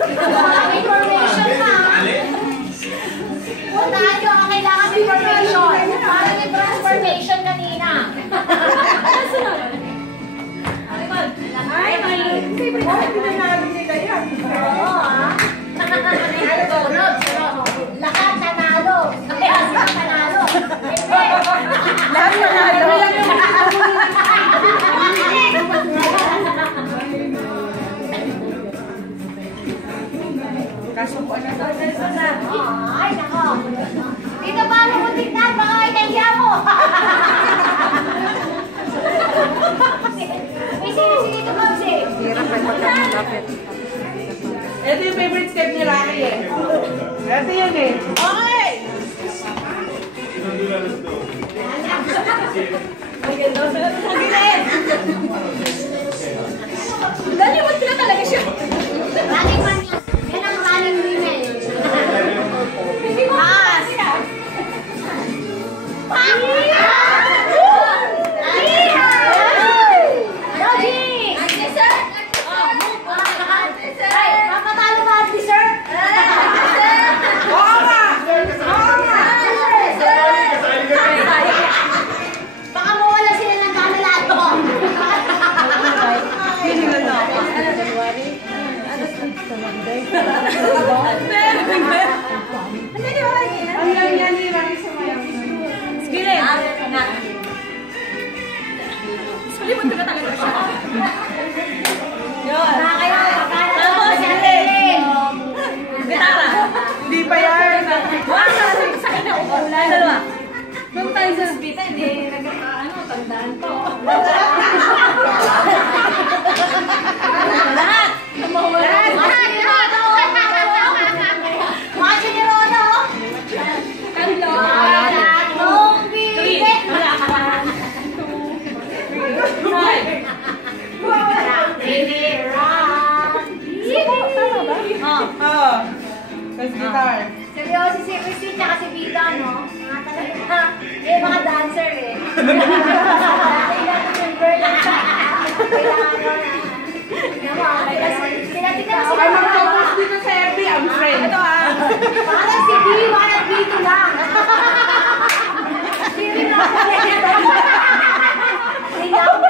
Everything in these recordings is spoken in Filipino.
Information na. Puntahan nyo ang kailangan information. Para may transformation kanina. Ay, favorite namin nila yan. Oo, ha? Lahat nanalo. Kaya sila panalo. Lahat nanalo. Kasubuan na doon. Ay, nako. Dito pa mo tignan, baka may kaya mo. May sino-sino dito, Mabsi. Hirap ay pagkakalapit. Ito yung favorite step ni Rocky eh. Ito yun eh. Okay! Lalimot sila talaga siya. Running man yan. Yan ang running women. Pass! Hindi pa yan. Nung tayo sa hospital, hindi tandaan to. Lahat! Mga sinirona, oh! Tatlong bibig! Oo. Kasi guitar. Seryoso si Christine tsaka si Vita, no? Mga talaga, mga dancer eh. Kailangan yung girl lang siya. Kailangan mo na. Tinatignan mo Ay, mag-focus dito sa FB, ang friend. Ito ah. parang si Diwa at Vito lang. Siri na ako.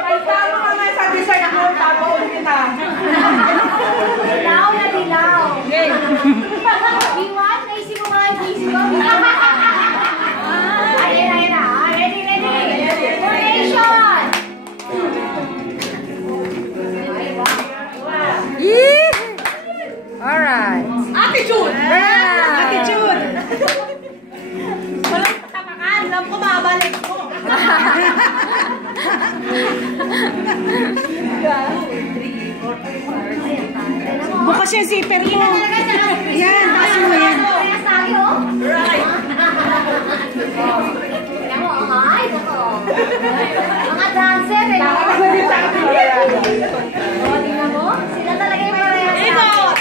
Ay, paano ka nga sa dessert mo? Tapaon kita. Dilaw na dilaw. Diwan, naisip mo mga naisip mo. Ready. Formation! Alright. Attitude! Yeah. Attitude! Walang tapakan. Alam ko, mabalik ko. Bukas yung zipper mo. Yan, taas mo yan. Right. Mga dancer eh. Tingnan mo, sila talaga yung parehas. Ikot!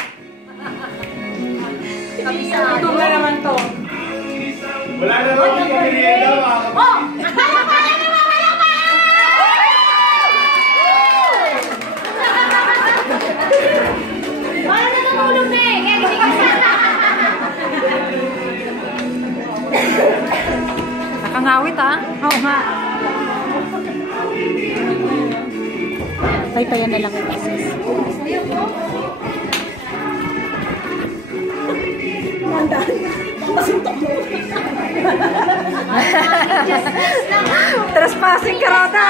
Kabisado. Ito na naman to. Wala na naman yung pamilya. Oh! Parang natutulog na eh. Kaya hindi kasi. Nakangawit ah. Oo nga. Paypayan na lang ito, sis. Trespassing ka rata.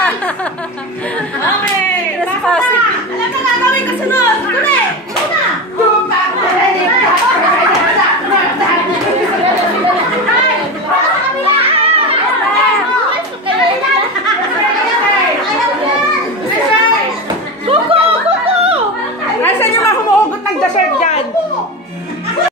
Okay! Trespassing. Alam na gagawin ko sunod! Tuloy! Ito na!